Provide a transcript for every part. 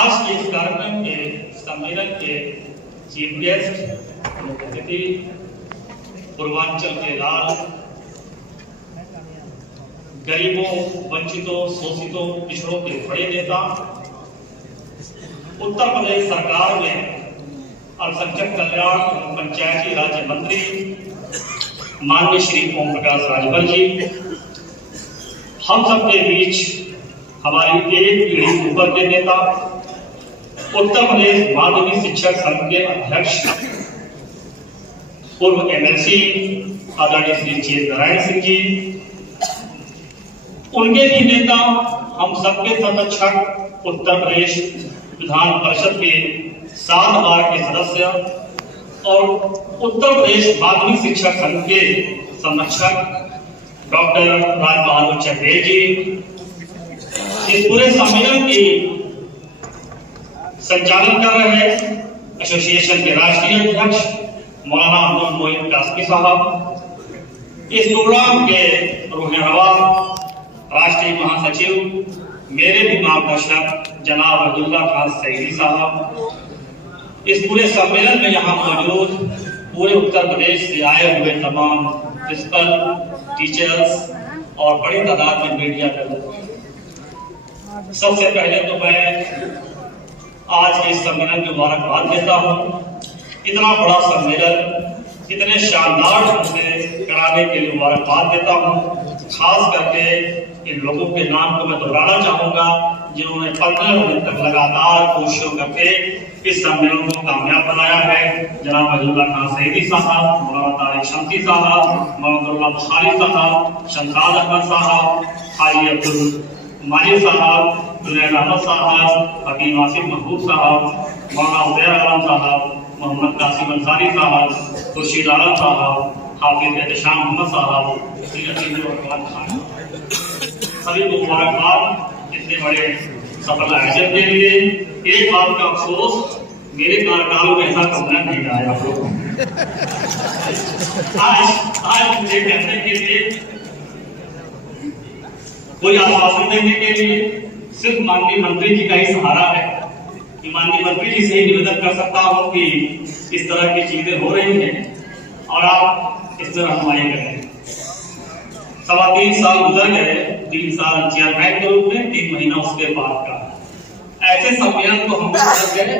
आज के इस कार्यक्रम के सम्मेलन के चीफ गेस्ट मुख्य अतिथि पूर्वांचल के लाल, गरीबों, वंचितों, शोषितों, पिछड़ों के बड़े नेता, उत्तर प्रदेश सरकार में अल्पसंख्यक कल्याण एवं पंचायती राज्य मंत्री माननीय श्री ओम प्रकाश राजभर जी, हम सबके बीच हमारी एक पीढ़ी ऊपर के नेता, उत्तर प्रदेश माध्यमिक शिक्षक संघ के अध्यक्ष, पूर्व एमएलसी आदरणीय श्री चेत नारायण सिंह जी, उनके भी नेता, हम सबके संरक्षक, उत्तर प्रदेश विधान परिषद के 7 बार के सदस्य और उत्तर प्रदेश माध्यमिक शिक्षक संघ के संरक्षक डॉक्टर राज बहादुर चकरेल जी, इस पूरे सम्मेलन की संचालन कर रहे एसोसिएशन के राष्ट्रीय अध्यक्ष मौलाना अब्दुल मोइन कासमी साहब, इस प्रोग्राम के रूहनवा राष्ट्रीय महासचिव, मेरे भी मार्गदर्शक जनाब अब्दुल्ला खान सईदी साहब, इस पूरे सम्मेलन में यहाँ मौजूद पूरे उत्तर प्रदेश से आए हुए तमाम प्रिंसिपल, टीचर्स और बड़ी तादाद में मीडिया के लोग। सबसे पहले तो मैं आज के इस सम्मेलन की मुबारकबाद देता हूँ। इतना बड़ा सम्मेलन इतने शानदार ढंग से कराने के लिए मुबारकबाद देता हूँ। खास करके इन लोगों के नाम को मैं दोहराना चाहूंगा जिन्होंने 15 दिन तक लगातार कोशिशों करके इस सम्मेलन को कामयाब बनाया है। जनाब अब्दुल्ला खान सईदी साहब, मौलाना तारिक शमसी साहब, मौलाना बुखारी साहब, शमशाद अहमद साहब, हाजी अब्दुल माजिद साहब, जुनैद अहमद साहब, हकीम आसिफ महबूब साहब, मौलाना उबैर आलम साहब, मोहम्मद कासिम अंसारी साहब, खुर्शीद आलम साहब, हाफिज एहतशाम मोहम्मद साहब, सभी को मुबारकबाद इतने बड़े सफल आयोजन के लिए। एक बात का अफसोस, मेरे कार्यकाल में ऐसा कमरा नहीं आया आप लोगों आज मुझे कहने के लिए, कोई आश्वासन देने के लिए सिर्फ माननीय मंत्री जी का ही सहारा है कि माननीय मंत्री जी से निवेदन कर सकता हूं कि इस तरह की चीजें हो रही हैं और आप इस तरह हमारे करें। 3.25 साल गुजर गए, 3 साल चेयरमैन के रूप में, 3 महीना उसके बाद का। ऐसे सम्मेलन तो हम गुजर गए,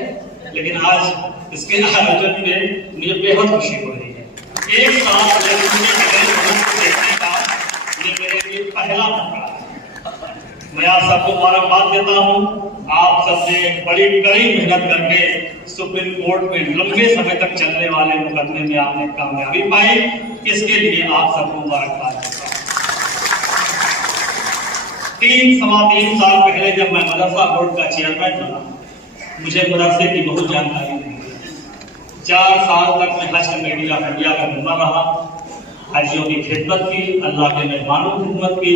लेकिन आज इसके आयोजन में मुझे बेहद खुशी हो रही है। एक साल देखने का ये मेरे लिए पहला मौका है। मैं आप सबको मुबारकबाद देता हूँ। आप सबने बड़ी कड़ी मेहनत करके सुप्रीम कोर्ट में लंबे समय तक चलने वाले मुकदमे में आपने कामयाबी पाई, इसके लिए आप सबको मुबारकबाद देता हूँ। 3 साल पहले जब मैं मदरसा बोर्ड का चेयरमैन बना, मुझे मदरसे की बहुत जानकारी नहीं थी। 4 साल तक मैं हज कमेटी ऑफ इंडिया का मेंबर रहा, हाजियों की खिदमत की, अल्लाह के मेहमानों की खिदमत की।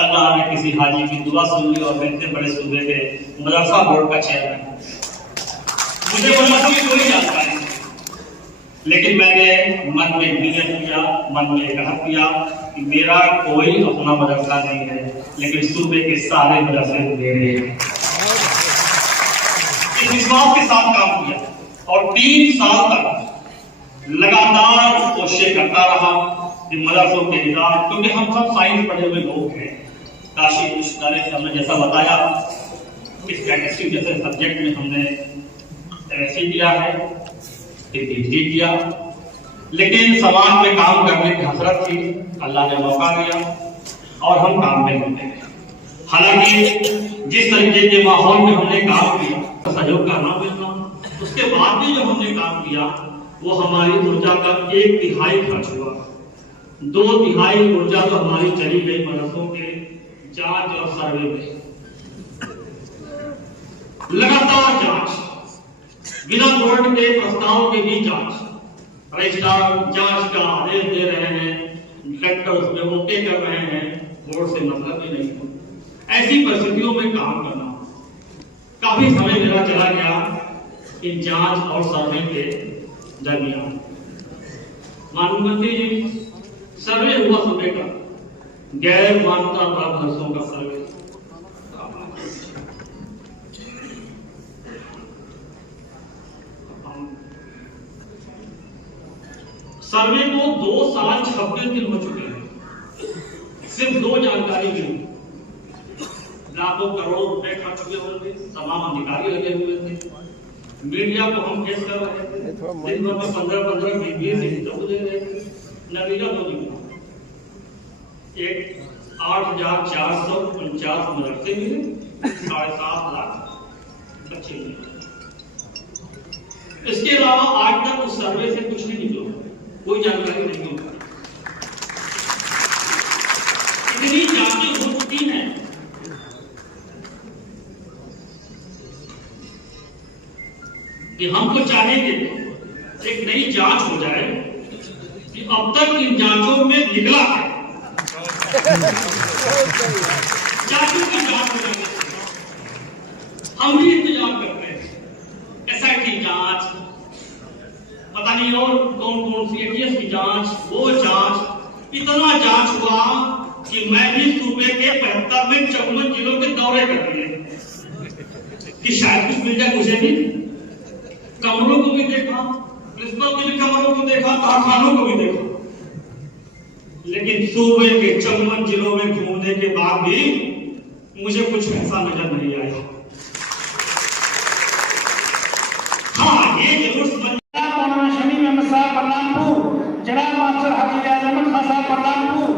अल्लाह ने किसी हाजी की दुआ सुन ली और मैं इतने बड़े सूबे के मदरसा बोर्ड का चेयरमैन। मुझे मदरसा की कोई जानकारी नहीं, लेकिन मैंने मन में नियत किया, मन में कहत किया कि मेरा कोई अपना मदरसा नहीं है, लेकिन सूबे के सारे मदरसे मेरे हैं। इस विश्वास के साथ काम किया और 3 साल तक लगातार कोशिश करता रहा कि मदरसों के निजाम, क्योंकि हम सब साइंस पढ़े हुए लोग हैं। काशी विश्वविद्यालय से हमने जैसा बताया, स्टैटिस्टिक्स जैसे सब्जेक्ट में हमने एमएससी किया है, पीएचडी किया, लेकिन समाज में काम करने की हसरत थी, अल्लाह ने मौका दिया और हम काम में जुटे। हालांकि जिस तरीके के माहौल में हमने काम किया, सहयोग का ना मिलना, उसके बाद भी जो हमने काम किया वो हमारी ऊर्जा का 1/3 खर्च हुआ। 2/3 ऊर्जा तो हमारी चली गई मदरसों के जांच और सर्वे में। लगातार जांच, बिना कोर्ट के प्रस्ताव के भी जांच, रजिस्ट्रार जांच का आदेश दे रहे हैं, इंस्पेक्टर उसमें ओके कर रहे हैं, बोर्ड से मतलब ही नहीं। ऐसी परिस्थितियों में काम करना, काफी समय मेरा चला गया इन जांच और सर्वे के दरमियान। माननीय मंत्री जी, सर्वे हुआ सूबे का, गैर मान्यता प्राप्त नर्सों का सर्वे, सर्वे को 2 साल 26 दिन हो चुके हैं, सिर्फ 2 जानकारी मिली। लाखों करोड़ रुपए खर्च हुए होंगे, तमाम अधिकारी लगे हुए थे, मीडिया को हम फेस कर रहे थे, दिन भर में 15-15 20 इंटरव्यू दे रहे थे, नतीजा 2 दिन का एक 8,449 मदरसे मिले, 7.5 लाख बच्चे मिले। इसके अलावा आज तक उस सर्वे से कुछ नहीं निकला, कोई जानकारी नहीं होगी। इतनी जांचें हो चुकी हैं कि हम तो चाहेंगे एक नई जांच हो जाए कि अब तक इन जांचों में निकला है, जांचों की जांच हो जाए। हम भी इंतजार करते हैं SIT जांच, पता नहीं और कौन कौन सी ATS की जांच, वो जांच, इतना जांच हुआ कि मैं भी सूबे के 75 जिलों के दौरे कर दिए कि शायद कुछ मिल जाए। मुझे भी कमरों को भी देखा, प्रिंसिपल के भी कमरों को देखा, कारखानों को भी देखा, लेकिन सूबे के 54 जिलों में घूमने के बाद भी मुझे कुछ ऐसा नजर नहीं आया। हाँ, ये जरूर समझ शमी में मसा बरलामपुर, जनाब मास्टर हकीम आजम खासा बरलामपुर,